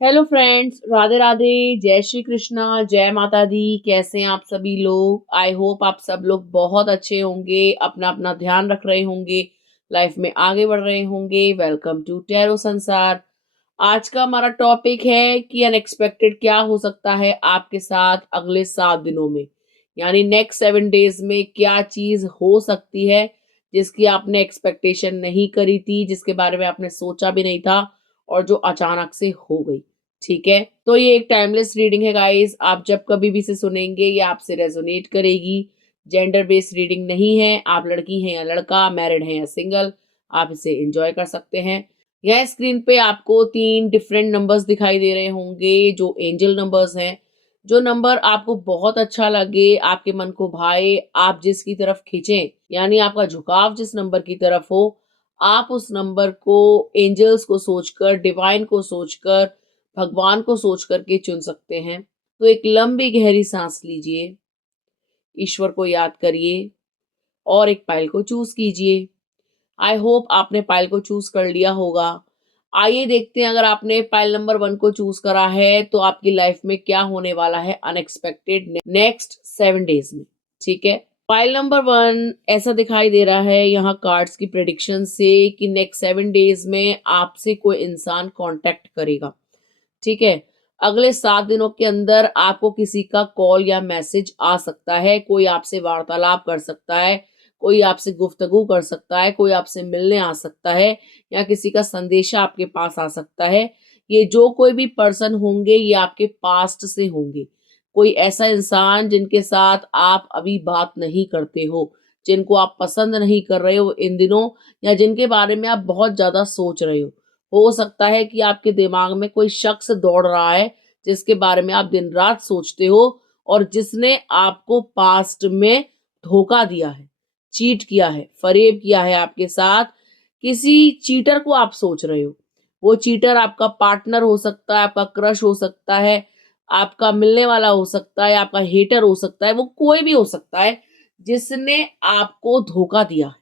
Hello friends, Radhe Radhe. जय श्री कृष्णा, जय माता दी। कैसे हैं आप सभी लोग? आई होप आप सब लोग बहुत अच्छे होंगे, अपना अपना ध्यान रख रहे होंगे, लाइफ में आगे बढ़ रहे होंगे। वेलकम टू टैरो संसार। आज का हमारा टॉपिक है कि अनएक्सपेक्टेड क्या हो सकता है आपके साथ अगले 7 दिनों में, यानी नेक्स्ट 7 डेज में क्या चीज हो सकती है जिसकी आपने एक्सपेक्टेशन नहीं करी थी, जिसके बारे में आपने सोचा भी नहीं था और जो अचानक से हो गई। ठीक है, तो ये एक टाइमलेस रीडिंग है गाइस। आप जब कभी भी इसे सुनेंगे ये आपसे रेजोनेट करेगी। जेंडर बेस्ड रीडिंग नहीं है। आप लड़की हैं या लड़का, मैरिड हैं या सिंगल, आप इसे एंजॉय कर सकते हैं। यह स्क्रीन पे आपको 3 डिफरेंट नंबर्स दिखाई दे रहे होंगे जो एंजल नंबर्स हैं। जो नंबर आपको बहुत अच्छा लगे, आपके मन को भाए, आप जिसकी तरफ खींचें, यानी आपका झुकाव जिस नंबर की तरफ हो, आप उस नंबर को एंजल्स को सोचकर, डिवाइन को सोचकर, भगवान को सोच करके चुन सकते हैं। तो एक लंबी गहरी सांस लीजिए, ईश्वर को याद करिए और एक पाइल को चूज कीजिए। आई होप आपने पाइल को चूज कर लिया होगा। आइए देखते हैं, अगर आपने पाइल नंबर 1 को चूज करा है तो आपकी लाइफ में क्या होने वाला है अनएक्सपेक्टेड नेक्स्ट 7 डेज में। ठीक है, पाइल नंबर 1 ऐसा दिखाई दे रहा है यहाँ कार्ड्स की प्रेडिक्शन से कि नेक्स्ट 7 डेज में आपसे कोई इंसान कांटेक्ट करेगा। ठीक है, अगले 7 दिनों के अंदर आपको किसी का कॉल या मैसेज आ सकता है, कोई आपसे वार्तालाप कर सकता है, कोई आपसे गुफ्तगू कर सकता है, कोई आपसे मिलने आ सकता है, या किसी का संदेशा आपके पास आ सकता है। ये जो कोई भी पर्सन होंगे ये आपके पास्ट से होंगे। कोई ऐसा इंसान जिनके साथ आप अभी बात नहीं करते हो, जिनको आप पसंद नहीं कर रहे हो इन दिनों, या जिनके बारे में आप बहुत ज्यादा सोच रहे हो सकता है कि आपके दिमाग में कोई शख्स दौड़ रहा है जिसके बारे में आप दिन रात सोचते हो और जिसने आपको पास्ट में धोखा दिया है, चीट किया है, फरेब किया है आपके साथ। किसी चीटर को आप सोच रहे हो। वो चीटर आपका पार्टनर हो सकता है, आपका क्रश हो सकता है, आपका मिलने वाला हो सकता है, आपका हेटर हो सकता है, वो कोई भी हो सकता है जिसने आपको धोखा दिया है।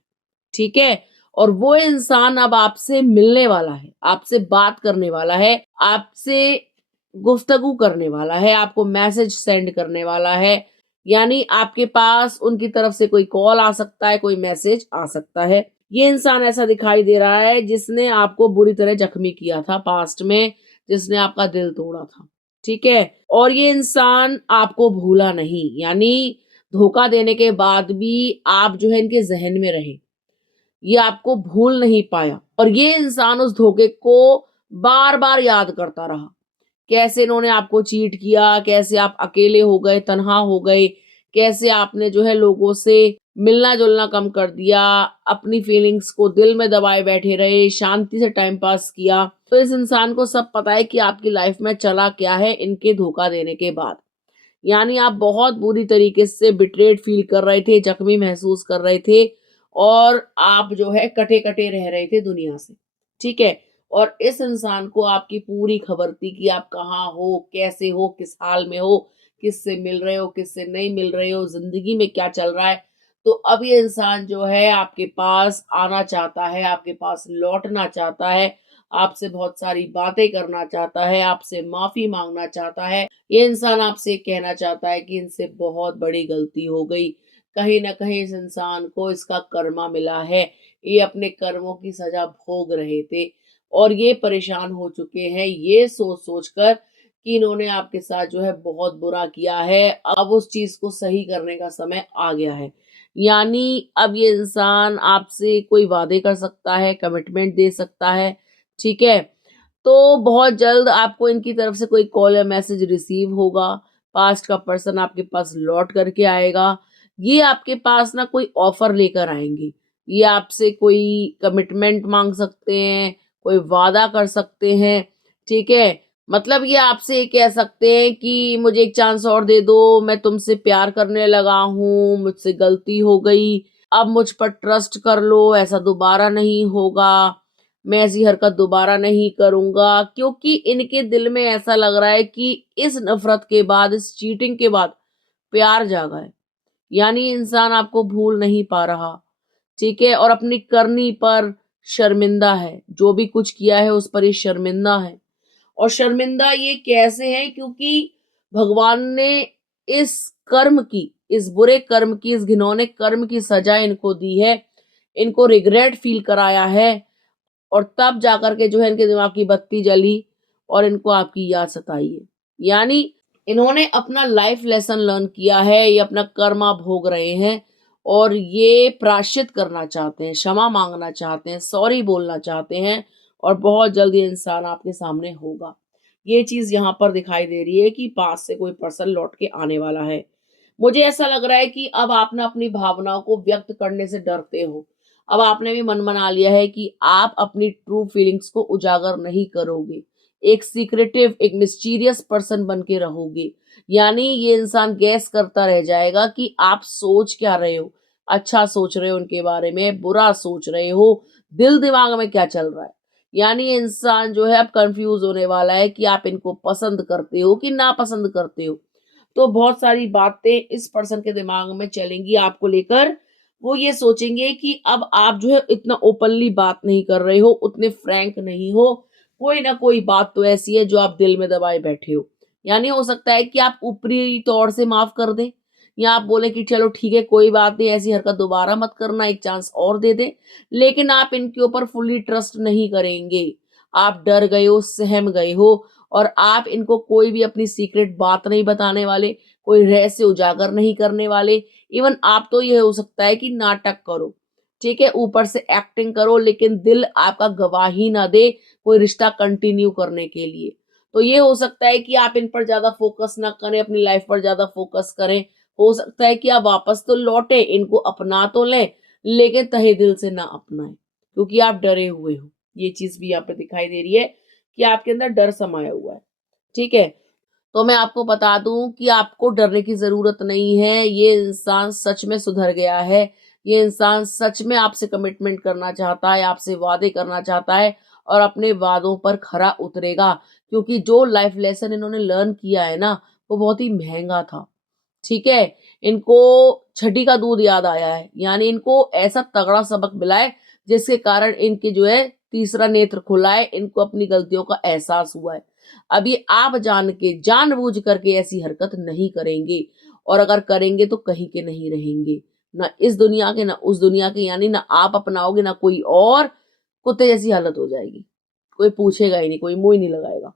ठीक है, और वो इंसान अब आपसे मिलने वाला है, आपसे बात करने वाला है, आपसे गुफ्तगू करने वाला है, आपको मैसेज सेंड करने वाला है। यानी आपके पास उनकी तरफ से कोई कॉल आ सकता है, कोई मैसेज आ सकता है। ये इंसान ऐसा दिखाई दे रहा है जिसने आपको बुरी तरह जख्मी किया था पास्ट में, जिसने आपका दिल तोड़ा था। ठीक है, और ये इंसान आपको भूला नहीं, यानी धोखा देने के बाद भी आप जो है इनके जहन में रहे, ये आपको भूल नहीं पाया। और ये इंसान उस धोखे को बार बार याद करता रहा, कैसे इन्होंने आपको चीट किया, कैसे आप अकेले हो गए, तन्हा हो गए, कैसे आपने जो है लोगों से मिलना जुलना कम कर दिया, अपनी फीलिंग्स को दिल में दबाए बैठे रहे, शांति से टाइम पास किया। तो इस इंसान को सब पता है कि आपकी लाइफ में चला क्या है इनके धोखा देने के बाद। यानी आप बहुत बुरी तरीके से बिट्रेड फील कर रहे थे, जख्मी महसूस कर रहे थे, और आप जो है कटे कटे रह रहे थे दुनिया से। ठीक है, और इस इंसान को आपकी पूरी खबर थी कि आप कहाँ हो, कैसे हो, किस हाल में हो, किससे मिल रहे हो, किससे नहीं मिल रहे हो, जिंदगी में क्या चल रहा है। तो अब ये इंसान जो है आपके पास आना चाहता है, आपके पास लौटना चाहता है, आपसे बहुत सारी बातें करना चाहता है, आपसे माफी मांगना चाहता है। ये इंसान आपसे कहना चाहता है कि इनसे बहुत बड़ी गलती हो गई। कहीं ना कहीं इस इंसान को इसका कर्मा मिला है, ये अपने कर्मों की सजा भोग रहे थे और ये परेशान हो चुके हैं ये सोच सोच कर कि इन्होंने आपके साथ जो है बहुत बुरा किया है। अब उस चीज को सही करने का समय आ गया है। यानी अब ये इंसान आपसे कोई वादे कर सकता है, कमिटमेंट दे सकता है। ठीक है, तो बहुत जल्द आपको इनकी तरफ से कोई कॉल या मैसेज रिसीव होगा। पास्ट का पर्सन आपके पास लौट करके आएगा। ये आपके पास ना कोई ऑफर लेकर आएंगे, ये आपसे कोई कमिटमेंट मांग सकते हैं, कोई वादा कर सकते हैं। ठीक है, मतलब ये आपसे ये कह सकते हैं कि मुझे एक चांस और दे दो, मैं तुमसे प्यार करने लगा हूँ, मुझसे गलती हो गई, अब मुझ पर ट्रस्ट कर लो, ऐसा दोबारा नहीं होगा, मैं ऐसी हरकत दोबारा नहीं करूंगा। क्योंकि इनके दिल में ऐसा लग रहा है कि इस नफरत के बाद, इस चीटिंग के बाद प्यार जागा है। यानी इंसान आपको भूल नहीं पा रहा। ठीक है, और अपनी करनी पर शर्मिंदा है, जो भी कुछ किया है उस पर ये शर्मिंदा है। और शर्मिंदा ये कैसे हैं, क्योंकि भगवान ने इस कर्म की, इस बुरे कर्म की, इस घिनौने कर्म की सजा इनको दी है, इनको रिग्रेट फील कराया है, और तब जाकर के जो है इनके दिमाग की बत्ती जली और इनको आपकी याद सताई है। यानी इन्होंने अपना लाइफ लेसन लर्न किया है, ये अपना कर्मा भोग रहे हैं और ये प्रायश्चित करना चाहते हैं, क्षमा मांगना चाहते हैं, सॉरी बोलना चाहते हैं, और बहुत जल्द ये इंसान आपके सामने होगा। ये चीज यहाँ पर दिखाई दे रही है कि पास से कोई पर्सन लौट के आने वाला है। मुझे ऐसा लग रहा है कि अब आप ना अपनी भावनाओं को व्यक्त करने से डरते हो। अब आपने भी मन बना लिया है कि आप अपनी ट्रू फीलिंग्स को उजागर नहीं करोगे, एक सीक्रेटिव, एक मिस्टीरियस पर्सन बन के रहोगे। यानी ये इंसान गैस करता रह जाएगा कि आप सोच क्या रहे हो, अच्छा सोच रहे हो उनके बारे में, बुरा सोच रहे हो, दिल दिमाग में क्या चल रहा है। यानी ये इंसान जो है अब कंफ्यूज होने वाला है कि आप इनको पसंद करते हो कि ना पसंद करते हो। तो बहुत सारी बातें इस पर्सन के दिमाग में चलेंगी आपको लेकर। वो ये सोचेंगे कि अब आप जो है इतना ओपनली बात नहीं कर रहे हो, उतने फ्रैंक नहीं हो, कोई ना कोई बात तो ऐसी है जो आप दिल में दबाए बैठे हो। यानी हो सकता है कि आप ऊपरी तौर से माफ कर दें, या आप बोले कि चलो ठीक है कोई बात नहीं, ऐसी हरकत दोबारा मत करना, एक चांस और दे दे। लेकिन आप इनके ऊपर फुल्ली ट्रस्ट नहीं करेंगे, आप डर गए हो, सहम गए हो, और आप इनको कोई भी अपनी सीक्रेट बात नहीं बताने वाले, कोई रहस्य उजागर नहीं करने वाले। इवन आप तो ये हो सकता है कि नाटक करो, ठीक है, ऊपर से एक्टिंग करो, लेकिन दिल आपका गवाही ना दे कोई रिश्ता कंटिन्यू करने के लिए। तो ये हो सकता है कि आप इन पर ज्यादा फोकस ना करें, अपनी लाइफ पर ज्यादा फोकस करें। हो सकता है कि आप वापस तो लौटे, इनको अपना तो लें, लेकिन तहे दिल से ना अपनाएं, क्योंकि आप डरे हुए हो। ये चीज भी यहाँ पे दिखाई दे रही है कि आपके अंदर डर समाया हुआ है। ठीक है, तो मैं आपको बता दूं कि आपको डरने की जरूरत नहीं है। ये इंसान सच में सुधर गया है, ये इंसान सच में आपसे कमिटमेंट करना चाहता है, आपसे वादे करना चाहता है, और अपने वादों पर खरा उतरेगा, क्योंकि जो लाइफ लेसन इन्होंने लर्न किया है ना, वो बहुत ही महंगा था। ठीक है, इनको छठी का दूध याद आया है, यानी इनको ऐसा तगड़ा सबक मिला है जिसके कारण इनके जो है तीसरा नेत्र खुला है, इनको अपनी गलतियों का एहसास हुआ है। अभी आप जान के, जानबूझ करके ऐसी हरकत नहीं करेंगे, और अगर करेंगे तो कहीं के नहीं रहेंगे, ना इस दुनिया के ना उस दुनिया के। यानी ना आप अपनाओगे ना कोई और, कुत्ते जैसी हालत हो जाएगी, कोई पूछेगा ही नहीं, कोई मुंह ही नहीं लगाएगा।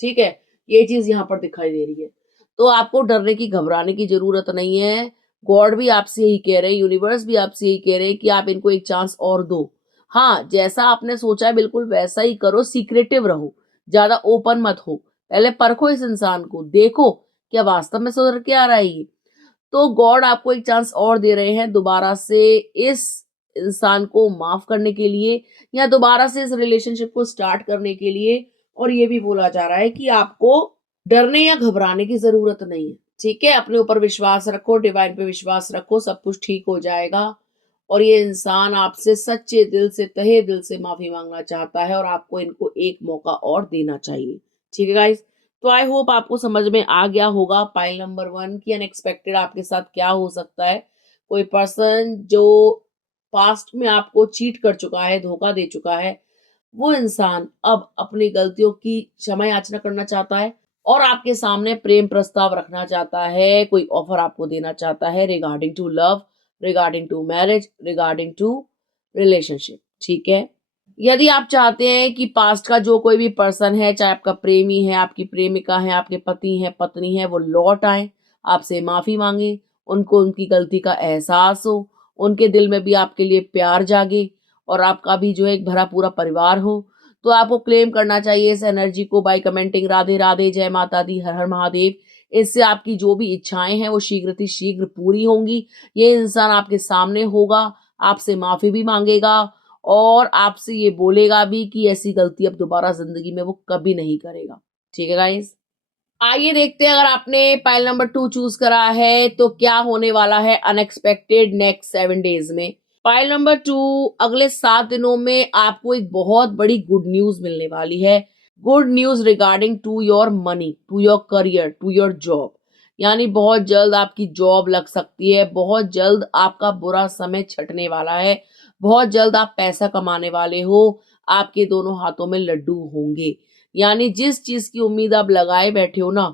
ठीक है, ये चीज यहाँ पर दिखाई दे रही है। तो आपको डरने की, घबराने की जरूरत नहीं है। गॉड भी आपसे यही कह रहे हैं, यूनिवर्स भी आपसे यही कह रहे हैं कि आप इनको एक चांस और दो। हाँ, जैसा आपने सोचा है बिल्कुल वैसा ही करो, सीक्रेटिव रहो, ज्यादा ओपन मत हो। पहले परखो इस इंसान को, देखो क्या वास्तव में सुधर के आ रहा है ये। तो गॉड आपको एक चांस और दे रहे हैं दोबारा से इस इंसान को माफ करने के लिए, या दोबारा से इस रिलेशनशिप को स्टार्ट करने के लिए। और ये भी बोला जा रहा है कि आपको डरने या घबराने की जरूरत नहीं है। ठीक है, अपने ऊपर विश्वास रखो, डिवाइन पे विश्वास रखो, सब कुछ ठीक हो जाएगा। और ये इंसान आपसे सच्चे दिल से, तहे दिल से माफी मांगना चाहता है, और आपको इनको एक मौका और देना चाहिए। ठीक है गाइस, तो आई होप आपको समझ में आ गया होगा पाइल नंबर 1 की अनएक्सपेक्टेड आपके साथ क्या हो सकता है। कोई पर्सन जो पास्ट में आपको चीट कर चुका है, धोखा दे चुका है, वो इंसान अब अपनी गलतियों की क्षमा याचना करना चाहता है, और आपके सामने प्रेम प्रस्ताव रखना चाहता है, कोई ऑफर आपको देना चाहता है regarding to love, regarding to marriage, regarding to relationship. ठीक है, यदि आप चाहते हैं कि पास्ट का जो कोई भी पर्सन है, चाहे आपका प्रेमी है, आपकी प्रेमिका है, आपके पति है, पत्नी है, वो लौट आए, आपसे माफी मांगे, उनको उनकी गलती का एहसास हो, उनके दिल में भी आपके लिए प्यार जागे, और आपका भी जो है एक भरा पूरा परिवार हो, तो आपको क्लेम करना चाहिए इस एनर्जी को बाय कमेंटिंग राधे राधे, जय माता दी, हर हर महादेव। इससे आपकी जो भी इच्छाएं हैं वो शीघ्र पूरी होंगी। ये इंसान आपके सामने होगा, आपसे माफी भी मांगेगा, और आपसे ये बोलेगा भी कि ऐसी गलती अब दोबारा जिंदगी में वो कभी नहीं करेगा। ठीक है गाइस, आइए देखते हैं, अगर आपने पाइल नंबर 2 चूज करा है तो क्या होने वाला है अनएक्सपेक्टेड नेक्स्ट 7 डेज में। पाइल नंबर 2, अगले 7 दिनों में आपको एक बहुत बड़ी गुड न्यूज मिलने वाली है। Good news regarding to your money, to your career, to your job. यानी बहुत जल्द आपकी जॉब लग सकती है, बहुत जल्द आपका बुरा समय छटने वाला है, बहुत जल्द आप पैसा कमाने वाले हो, आपके दोनों हाथों में लड्डू होंगे। यानी जिस चीज की उम्मीद आप लगाए बैठे हो ना,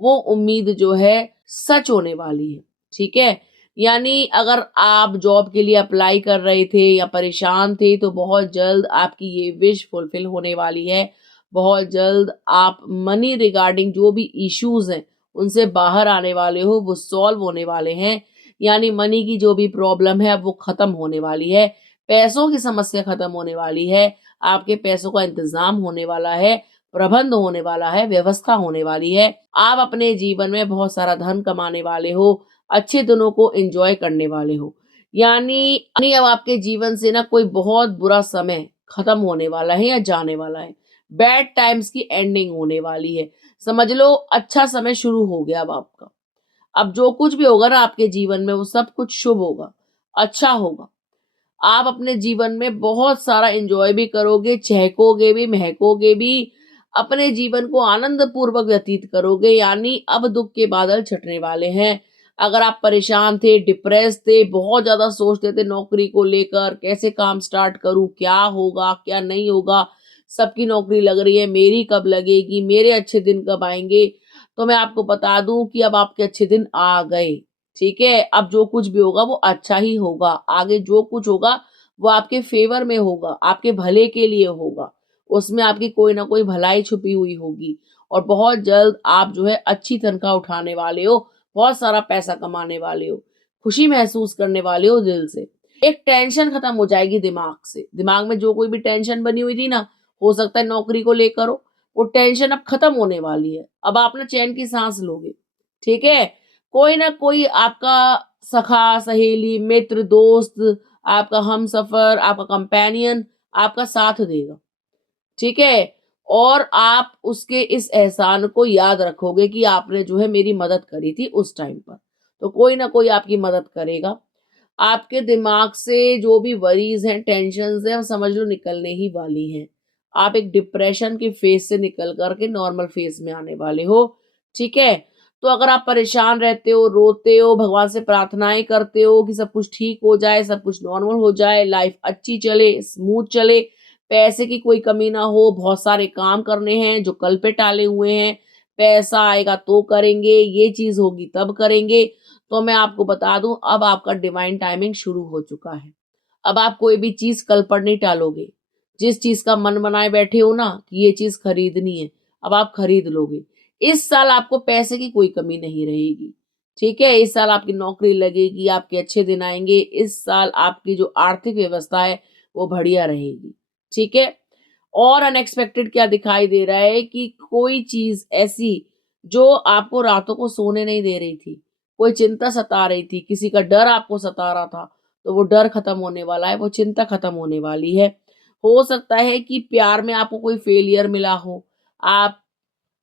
वो उम्मीद जो है सच होने वाली है। ठीक है, यानी अगर आप जॉब के लिए अप्लाई कर रहे थे या परेशान थे, तो बहुत जल्द आपकी ये विश फुलफिल होने वाली है। बहुत जल्द आप मनी रिगार्डिंग जो भी इश्यूज हैं उनसे बाहर आने वाले हो, वो सॉल्व होने वाले हैं। यानी मनी की जो भी प्रॉब्लम है अब वो खत्म होने वाली है, पैसों की समस्या खत्म होने वाली है, आपके पैसों का इंतजाम होने वाला है, प्रबंध होने वाला है, व्यवस्था होने वाली है। आप अपने जीवन में बहुत सारा धन कमाने वाले हो, अच्छे दिनों को एंजॉय करने वाले हो। यानी अब आपके जीवन से ना कोई बहुत बुरा समय खत्म होने वाला है या जाने वाला है। बैड टाइम्स की एंडिंग होने वाली है। समझ लो अच्छा समय शुरू हो गया अब आपका। अब जो कुछ भी होगा ना आपके जीवन में वो सब कुछ शुभ होगा, अच्छा होगा। आप अपने जीवन में बहुत सारा एंजॉय भी करोगे, चहकोगे भी, महकोगे भी, अपने जीवन को आनंद पूर्वक व्यतीत करोगे। यानी अब दुख के बादल छटने वाले हैं। अगर आप परेशान थे, डिप्रेस थे, बहुत ज्यादा सोचते थे नौकरी को लेकर, कैसे काम स्टार्ट करूं, क्या होगा क्या नहीं होगा, सबकी नौकरी लग रही है, मेरी कब लगेगी, मेरे अच्छे दिन कब आएंगे, तो मैं आपको बता दूं कि अब आपके अच्छे दिन आ गए। ठीक है, अब जो कुछ भी होगा वो अच्छा ही होगा। आगे जो कुछ होगा वो आपके फेवर में होगा, आपके भले के लिए होगा। उसमें आपकी कोई ना कोई भलाई छुपी हुई होगी। और बहुत जल्द आप जो है अच्छी तनख्वाह उठाने वाले हो, बहुत सारा पैसा कमाने वाले हो, खुशी महसूस करने वाले हो दिल से। एक टेंशन खत्म हो जाएगी दिमाग से। दिमाग में जो कोई भी टेंशन बनी हुई थी ना, हो सकता है नौकरी को लेकर हो, वो टेंशन अब खत्म होने वाली है। अब आप ना चैन की सांस लोगे। ठीक है, कोई ना कोई आपका सखा, सहेली, मित्र, दोस्त, आपका हमसफर, आपका कंपेनियन आपका साथ देगा। ठीक है, और आप उसके इस एहसान को याद रखोगे कि आपने जो है मेरी मदद करी थी उस टाइम पर। तो कोई ना कोई आपकी मदद करेगा। आपके दिमाग से जो भी वरीज हैं, टेंशन्स हैं, वो समझ लो निकलने ही वाली हैं। आप एक डिप्रेशन की फेज से निकल करके नॉर्मल फेज में आने वाले हो। ठीक है, तो अगर आप परेशान रहते हो, रोते हो, भगवान से प्रार्थनाएं करते हो कि सब कुछ ठीक हो जाए, सब कुछ नॉर्मल हो जाए, लाइफ अच्छी चले, स्मूथ चले, पैसे की कोई कमी ना हो, बहुत सारे काम करने हैं जो कल पे टाले हुए हैं, पैसा आएगा तो करेंगे, ये चीज होगी तब करेंगे, तो मैं आपको बता दूं अब आपका डिवाइन टाइमिंग शुरू हो चुका है। अब आप कोई भी चीज कल पर नहीं टालोगे। जिस चीज का मन बनाए बैठे हो ना कि ये चीज खरीदनी है, अब आप खरीद लोगे। इस साल आपको पैसे की कोई कमी नहीं रहेगी। ठीक है, इस साल आपकी नौकरी लगेगी, आपके अच्छे दिन आएंगे, इस साल आपकी जो आर्थिक व्यवस्था है वो बढ़िया रहेगी। ठीक है, और अनएक्सपेक्टेड क्या दिखाई दे रहा है कि कोई चीज ऐसी जो आपको रातों को सोने नहीं दे रही थी, कोई चिंता सता रही थी, किसी का डर आपको सता रहा था, तो वो डर खत्म होने वाला है, वो चिंता खत्म होने वाली है। हो सकता है कि प्यार में आपको कोई फेलियर मिला हो, आप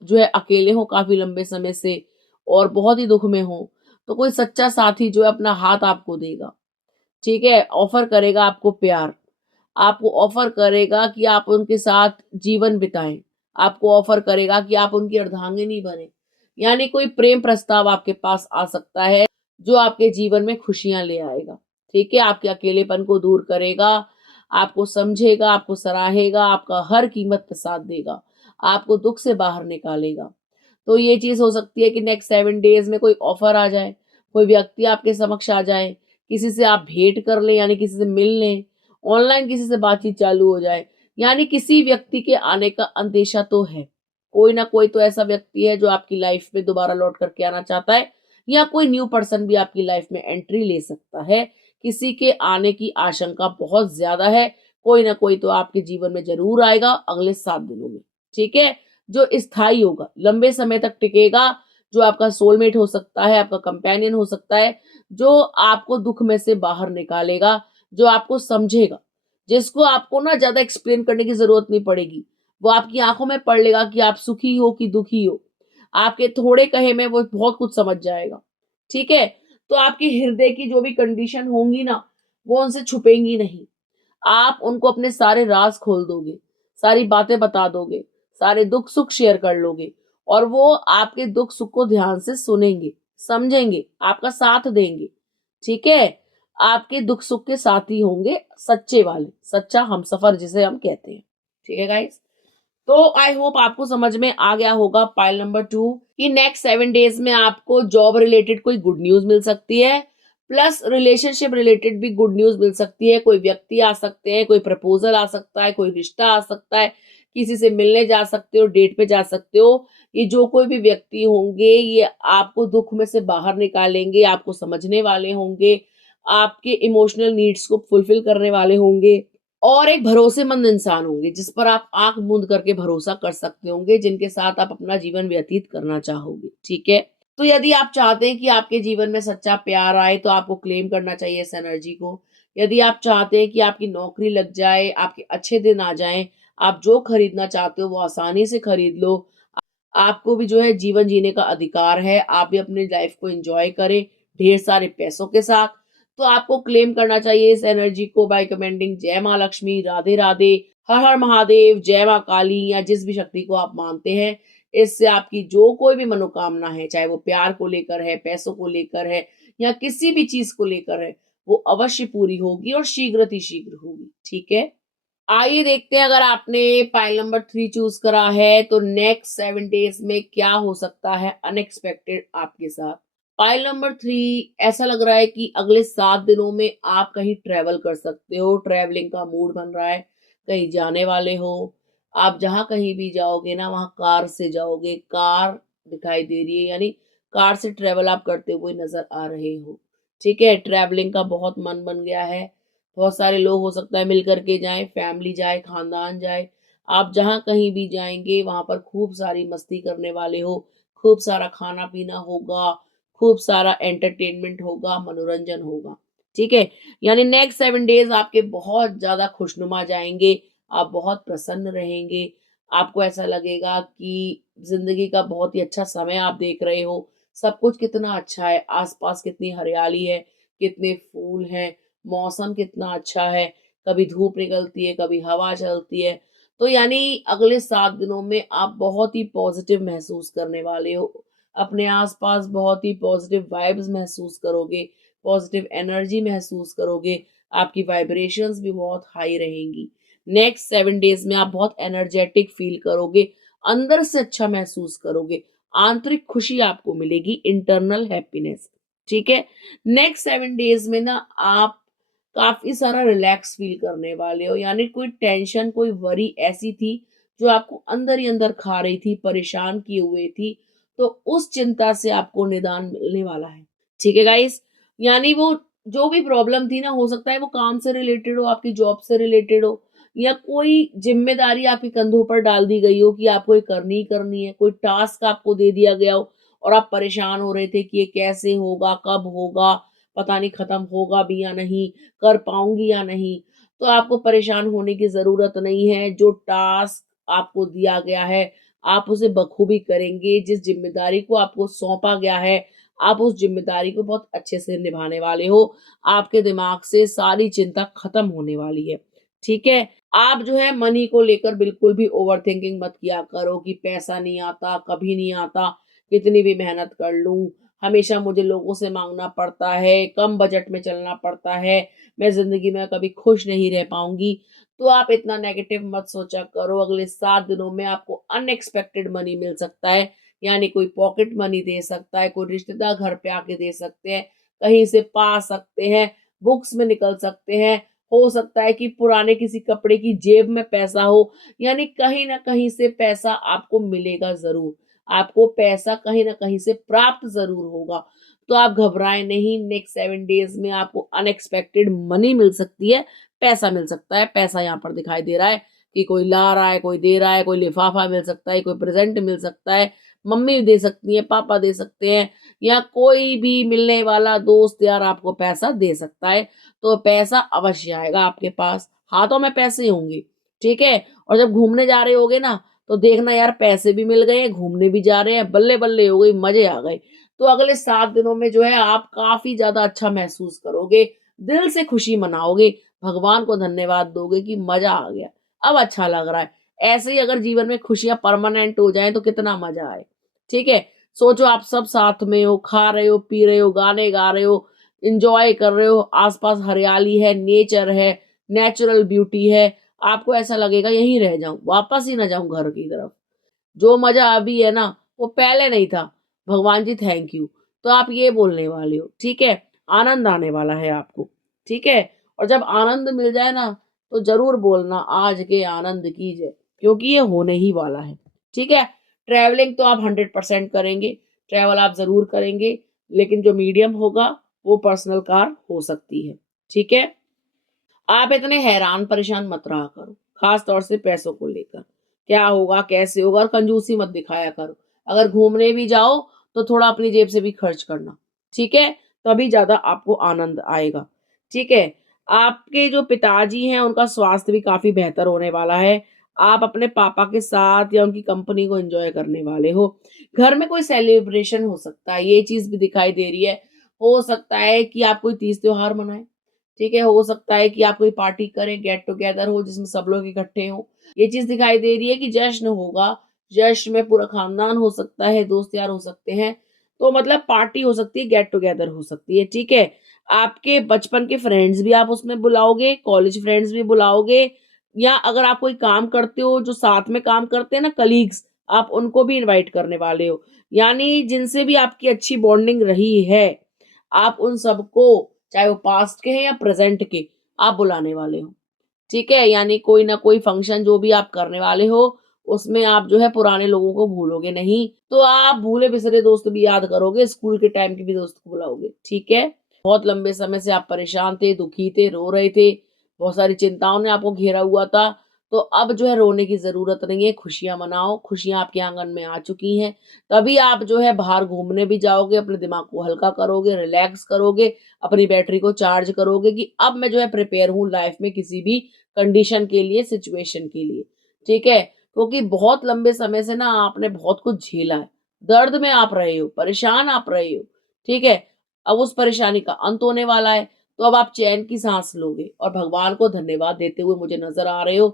जो है अकेले हो काफी लंबे समय से और बहुत ही दुख में हो, तो कोई सच्चा साथी जो है अपना हाथ आपको देगा। ठीक है, ऑफर करेगा आपको प्यार, आपको ऑफर करेगा कि आप उनके साथ जीवन बिताएं, आपको ऑफर करेगा कि आप उनकी अर्धांगिनी बने। यानी कोई प्रेम प्रस्ताव आपके पास आ सकता है जो आपके जीवन में खुशियां ले आएगा। ठीक है, आपके अकेलेपन को दूर करेगा, आपको समझेगा, आपको सराहेगा, आपका हर कीमत पे साथ देगा, आपको दुख से बाहर निकालेगा। तो ये चीज हो सकती है कि नेक्स्ट 7 डेज में कोई ऑफर आ जाए, कोई व्यक्ति आपके समक्ष आ जाए, किसी से आप भेंट कर लें, यानी किसी से मिल लें, ऑनलाइन किसी से बातचीत चालू हो जाए। यानी किसी व्यक्ति के आने का अंदेशा तो है। कोई ना कोई तो ऐसा व्यक्ति है जो आपकी लाइफ में दोबारा लौट करके आना चाहता है, या कोई न्यू पर्सन भी आपकी लाइफ में एंट्री ले सकता है। किसी के आने की आशंका बहुत ज्यादा है। कोई ना कोई तो आपके जीवन में जरूर आएगा अगले 7 दिनों में। ठीक है, जो स्थायी होगा, लंबे समय तक टिकेगा, जो आपका सोलमेट हो सकता है, आपका कंपेनियन हो सकता है, जो आपको दुख में से बाहर निकालेगा, जो आपको समझेगा, जिसको आपको ना ज्यादा एक्सप्लेन करने की जरूरत नहीं पड़ेगी। वो आपकी आंखों में पढ़ लेगा कि आप सुखी हो कि दुखी हो। आपके थोड़े कहे में वो बहुत कुछ समझ जाएगा। ठीक है, तो आपकी हृदय की जो भी कंडीशन होंगी ना, वो उनसे छुपेंगी नहीं। आप उनको अपने सारे राज खोल दोगे, सारी बातें बता दोगे, सारे दुख सुख शेयर कर लोगे, और वो आपके दुख सुख को ध्यान से सुनेंगे, समझेंगे, आपका साथ देंगे। ठीक है, आपके दुख सुख के साथी होंगे, सच्चे वाले, सच्चा हमसफर जिसे हम कहते हैं। ठीक है गाइस, तो आई होप आपको समझ में आ गया होगा पाइल नंबर 2 कि नेक्स्ट 7 डेज में आपको जॉब रिलेटेड कोई गुड न्यूज मिल सकती है, प्लस रिलेशनशिप रिलेटेड भी गुड न्यूज मिल सकती है। कोई व्यक्ति आ सकते हैं, कोई प्रपोजल आ सकता है, कोई रिश्ता आ सकता है, किसी से मिलने जा सकते हो, डेट पे जा सकते हो। ये जो कोई भी व्यक्ति होंगे ये आपको दुख में से बाहर निकालेंगे, आपको समझने वाले होंगे, आपके इमोशनल नीड्स को फुलफिल करने वाले होंगे और एक भरोसेमंद इंसान होंगे जिस पर आप आंख मूंद करके भरोसा कर सकते होंगे, जिनके साथ आप अपना जीवन व्यतीत करना चाहोगे। ठीक है, तो यदि आप चाहते हैं कि आपके जीवन में सच्चा प्यार आए तो आपको क्लेम करना चाहिए इस एनर्जी को। यदि आप चाहते हैं कि आपकी नौकरी लग जाए, आपके अच्छे दिन आ जाएं, आप जो खरीदना चाहते हो वो आसानी से खरीद लो, आपको भी जो है जीवन जीने का अधिकार है, आप भी अपनी लाइफ को एंजॉय करें ढेर सारे पैसों के साथ। तो आपको क्लेम करना चाहिए इस एनर्जी को बाय कमेंटिंग जय माँ लक्ष्मी, राधे राधे, हर हर महादेव, जय माँ काली या जिस भी शक्ति को आप मानते हैं। इससे आपकी जो कोई भी मनोकामना है, चाहे वो प्यार को लेकर है, पैसों को लेकर है या किसी भी चीज को लेकर है, वो अवश्य पूरी होगी और शीघ्र होगी। ठीक है, आइए देखते हैं अगर आपने पाइल नंबर 3 चूज करा है तो नेक्स्ट 7 डेज में क्या हो सकता है अनएक्सपेक्टेड आपके साथ। पाइल नंबर 3 ऐसा लग रहा है कि अगले 7 दिनों में आप कहीं ट्रेवल कर सकते हो, ट्रेवलिंग का मूड बन रहा है, कहीं जाने वाले हो। आप जहां कहीं भी जाओगे ना वहां कार से जाओगे, कार दिखाई दे रही है, यानी कार से ट्रेवल आप करते हुए नजर आ रहे हो। ठीक है, ट्रेवलिंग का बहुत मन बन गया है, बहुत सारे लोग हो सकता है मिल करके जाएं, फैमिली जाए, खानदान जाए। आप जहां कहीं भी जाएंगे वहां पर खूब सारी मस्ती करने वाले हो, खूब सारा खाना पीना होगा, खूब सारा एंटरटेनमेंट होगा, मनोरंजन होगा। ठीक है, यानी नेक्स्ट 7 डेज आपके बहुत ज्यादा खुशनुमा जाएंगे, आप बहुत प्रसन्न रहेंगे, आपको ऐसा लगेगा कि जिंदगी का बहुत ही अच्छा समय आप देख रहे हो। सब कुछ कितना अच्छा है, आसपास कितनी हरियाली है, कितने फूल हैं, मौसम कितना अच्छा है, कभी धूप निकलती है, कभी हवा चलती है। तो यानी अगले 7 दिनों में आप बहुत ही पॉजिटिव महसूस करने वाले हो, अपने आसपास बहुत ही पॉजिटिव वाइब्स महसूस करोगे, पॉजिटिव एनर्जी महसूस करोगे, आपकी वाइब्रेशंस भी बहुत हाई रहेंगी। नेक्स्ट 7 डेज में आप बहुत एनर्जेटिक फील करोगे, अंदर से अच्छा महसूस करोगे, आंतरिक खुशी आपको मिलेगी, इंटरनल हैप्पीनेस। ठीक है, नेक्स्ट 7 डेज में ना आप काफी सारा रिलैक्स फील करने वाले हो, यानी कोई टेंशन, कोई वरी ऐसी थी जो आपको अंदर ही अंदर खा रही थी, परेशान किए हुए थी, तो उस चिंता से आपको निदान मिलने वाला है। ठीक है गाइस, यानी वो जो भी प्रॉब्लम थी ना, हो सकता है वो काम से रिलेटेड हो, आपकी जॉब से रिलेटेड हो, या कोई जिम्मेदारी आपके कंधों पर डाल दी गई हो कि आपको ये करनी ही करनी है, कोई टास्क आपको दे दिया गया हो और आप परेशान हो रहे थे कि ये कैसे होगा, कब होगा, पता नहीं खत्म होगा भी या नहीं, कर पाऊंगी या नहीं। तो आपको परेशान होने की जरूरत नहीं है, जो टास्क आपको दिया गया है आप उसे बखूबी करेंगे, जिस जिम्मेदारी को आपको सौंपा गया है आप उस जिम्मेदारी को बहुत अच्छे से निभाने वाले हो, आपके दिमाग से सारी चिंता खत्म होने वाली है। ठीक है, आप जो है मनी को लेकर बिल्कुल भी ओवर थिंकिंग मत किया करो कि पैसा नहीं आता, कभी नहीं आता, कितनी भी मेहनत कर लूं, हमेशा मुझे लोगों से मांगना पड़ता है, कम बजट में चलना पड़ता है, मैं जिंदगी में कभी खुश नहीं रह पाऊंगी। तो आप इतना नेगेटिव मत सोचा करो, अगले 7 दिनों में आपको अनएक्सपेक्टेड मनी मिल सकता है, यानी कोई पॉकेट मनी दे सकता है, कोई रिश्तेदार घर पे आके दे सकते हैं, कहीं से पा सकते हैं, बुक्स में निकल सकते हैं, हो सकता है कि पुराने किसी कपड़े की जेब में पैसा हो, यानी कहीं ना कहीं से पैसा आपको मिलेगा जरूर, आपको पैसा कहीं ना कहीं से प्राप्त जरूर होगा। तो आप घबराएं नहीं, नेक्स्ट 7 डेज में आपको अनएक्सपेक्टेड मनी मिल सकती है, पैसा मिल सकता है। पैसा यहाँ पर दिखाई दे रहा है कि कोई ला रहा है, कोई दे रहा है, कोई लिफाफा मिल सकता है, कोई प्रेजेंट मिल सकता है, मम्मी दे सकती है, पापा दे सकते हैं, या कोई भी मिलने वाला दोस्त यार आपको पैसा दे सकता है। तो पैसा अवश्य आएगा आपके पास, हाथों में पैसे होंगे। ठीक है, और जब घूमने जा रहे होगे ना तो देखना यार पैसे भी मिल गए, घूमने भी जा रहे हैं, बल्ले बल्ले हो गई, मजे आ गए। तो अगले 7 दिनों में जो है आप काफी ज्यादा अच्छा महसूस करोगे, दिल से खुशी मनाओगे, भगवान को धन्यवाद दोगे कि मजा आ गया, अब अच्छा लग रहा है। ऐसे ही अगर जीवन में खुशियां परमानेंट हो जाएं तो कितना मजा आए। ठीक है, सोचो आप सब साथ में हो, खा रहे हो, पी रहे हो, गाने गा रहे हो, इंजॉय कर रहे हो, आसपास हरियाली है, नेचर है, नेचुरल ब्यूटी है, आपको ऐसा लगेगा यहीं रह जाऊं, वापस ही ना जाऊं घर की तरफ। जो मजा अभी है ना वो पहले नहीं था। भगवान जी थैंक यू। तो आप ये बोलने वाले हो, ठीक है। आनंद आने वाला है आपको, ठीक है। और जब आनंद मिल जाए ना तो जरूर बोलना आज के आनंद की जय, क्योंकि ये होने ही वाला है, ठीक है। ट्रैवलिंग तो आप 100% करेंगे, ट्रैवल आप जरूर करेंगे, लेकिन जो मीडियम होगा वो पर्सनल कार हो सकती है, ठीक है। आप इतने हैरान परेशान मत रहा करो, खास तौर से पैसों को लेकर, क्या होगा कैसे होगा, और कंजूसी मत दिखाया करो। अगर घूमने भी जाओ तो थोड़ा अपनी जेब से भी खर्च करना, ठीक है। तभी ज्यादा आपको आनंद आएगा, ठीक है। आपके जो पिताजी हैं उनका स्वास्थ्य भी काफी बेहतर होने वाला है। आप अपने पापा के साथ या उनकी कंपनी को एंजॉय करने वाले हो। घर में कोई सेलिब्रेशन हो सकता है, ये चीज भी दिखाई दे रही है। हो सकता है कि आप कोई तीज त्योहार मनाएं, ठीक है। हो सकता है कि आप कोई पार्टी करें, गेट टुगेदर हो जिसमें सब लोग इकट्ठे हों। ये चीज दिखाई दे रही है कि जश्न होगा। जश्न में पूरा खानदान हो सकता है, दोस्त यार हो सकते हैं। तो मतलब पार्टी हो सकती है, गेट टुगेदर हो सकती है, ठीक है। आपके बचपन के फ्रेंड्स भी आप उसमें बुलाओगे, कॉलेज फ्रेंड्स भी बुलाओगे, या अगर आप कोई काम करते हो जो साथ में काम करते हैं ना, कलीग्स, आप उनको भी इनवाइट करने वाले हो। यानी जिनसे भी आपकी अच्छी बॉन्डिंग रही है, आप उन सबको, चाहे वो पास्ट के हैं या प्रेजेंट के, आप बुलाने वाले हो, ठीक है। यानी कोई ना कोई फंक्शन जो भी आप करने वाले हो उसमें आप जो है पुराने लोगों को भूलोगे नहीं। तो आप भूले बिसरे दोस्त भी याद करोगे, स्कूल के टाइम के भी दोस्त को बुलाओगे, ठीक है। बहुत लंबे समय से आप परेशान थे, दुखी थे, रो रहे थे, बहुत सारी चिंताओं ने आपको घेरा हुआ था। तो अब जो है रोने की जरूरत नहीं है, खुशियां मनाओ, खुशियां आपके आंगन में आ चुकी हैं। तभी आप जो है बाहर घूमने भी जाओगे, अपने दिमाग को हल्का करोगे, रिलैक्स करोगे, अपनी बैटरी को चार्ज करोगे कि अब मैं जो है प्रिपेयर हूँ लाइफ में किसी भी कंडीशन के लिए, सिचुएशन के लिए, ठीक है। क्योंकि बहुत लंबे समय से ना आपने बहुत कुछ झेला है, दर्द में आप रहे हो, परेशान आप रहे हो, ठीक है। अब उस परेशानी का अंत होने वाला है, तो अब आप चैन की सांस लोगे और भगवान को धन्यवाद देते हुए मुझे नजर आ रहे हो,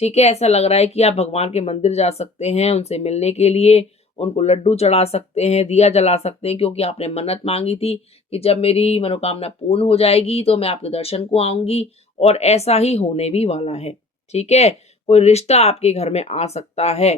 ठीक है। ऐसा लग रहा है कि आप भगवान के मंदिर जा सकते हैं उनसे मिलने के लिए, उनको लड्डू चढ़ा सकते हैं, दिया जला सकते हैं, क्योंकि आपने मन्नत मांगी थी कि जब मेरी मनोकामना पूर्ण हो जाएगी तो मैं आपके दर्शन को आऊंगी, और ऐसा ही होने भी वाला है, ठीक है। कोई रिश्ता आपके घर में आ सकता है,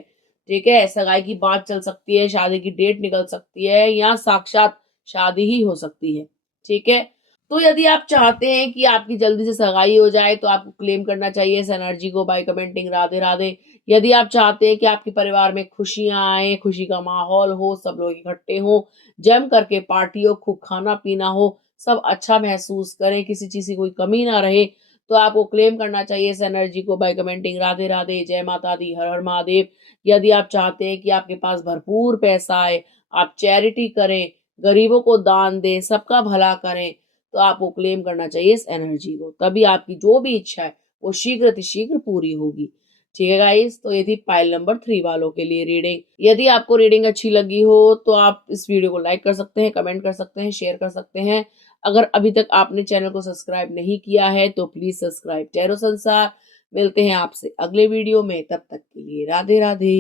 ठीक है। सगाई की बात चल सकती है, शादी की डेट निकल सकती है, या साक्षात शादी ही हो सकती है, ठीक है। तो यदि आप चाहते हैं कि आपकी जल्दी से सगाई हो जाए तो आपको क्लेम करना चाहिए इस एनर्जी को बाय कमेंटिंग राधे राधे। यदि आप चाहते हैं कि आपके परिवार में खुशियां आए, खुशी का माहौल हो, सब लोग इकट्ठे हो, जम करके पार्टी हो, खूब खाना पीना हो, सब अच्छा महसूस करें, किसी चीज की कोई कमी ना रहे, तो आपको क्लेम करना चाहिए इस एनर्जी को बाय कमेंटिंग राधे राधे, जय माता दी, हर हर महादेव। यदि आप चाहते हैं कि आपके पास भरपूर पैसा आए, आप चैरिटी करें, गरीबों को दान दें, सबका भला करें, तो आपको क्लेम करना चाहिए इस एनर्जी को, तभी आपकी जो भी इच्छा है वो शीघ्र अतिशीघ्र पूरी होगी, ठीक है गाइस। तो ये थी पाइल नंबर 3 वालों के लिए रीडिंग। यदि आपको रीडिंग अच्छी लगी हो तो आप इस वीडियो को लाइक कर सकते हैं, कमेंट कर सकते हैं, शेयर कर सकते हैं। अगर अभी तक आपने चैनल को सब्सक्राइब नहीं किया है तो प्लीज सब्सक्राइब टैरो संसार। मिलते हैं आपसे अगले वीडियो में, तब तक के लिए राधे राधे।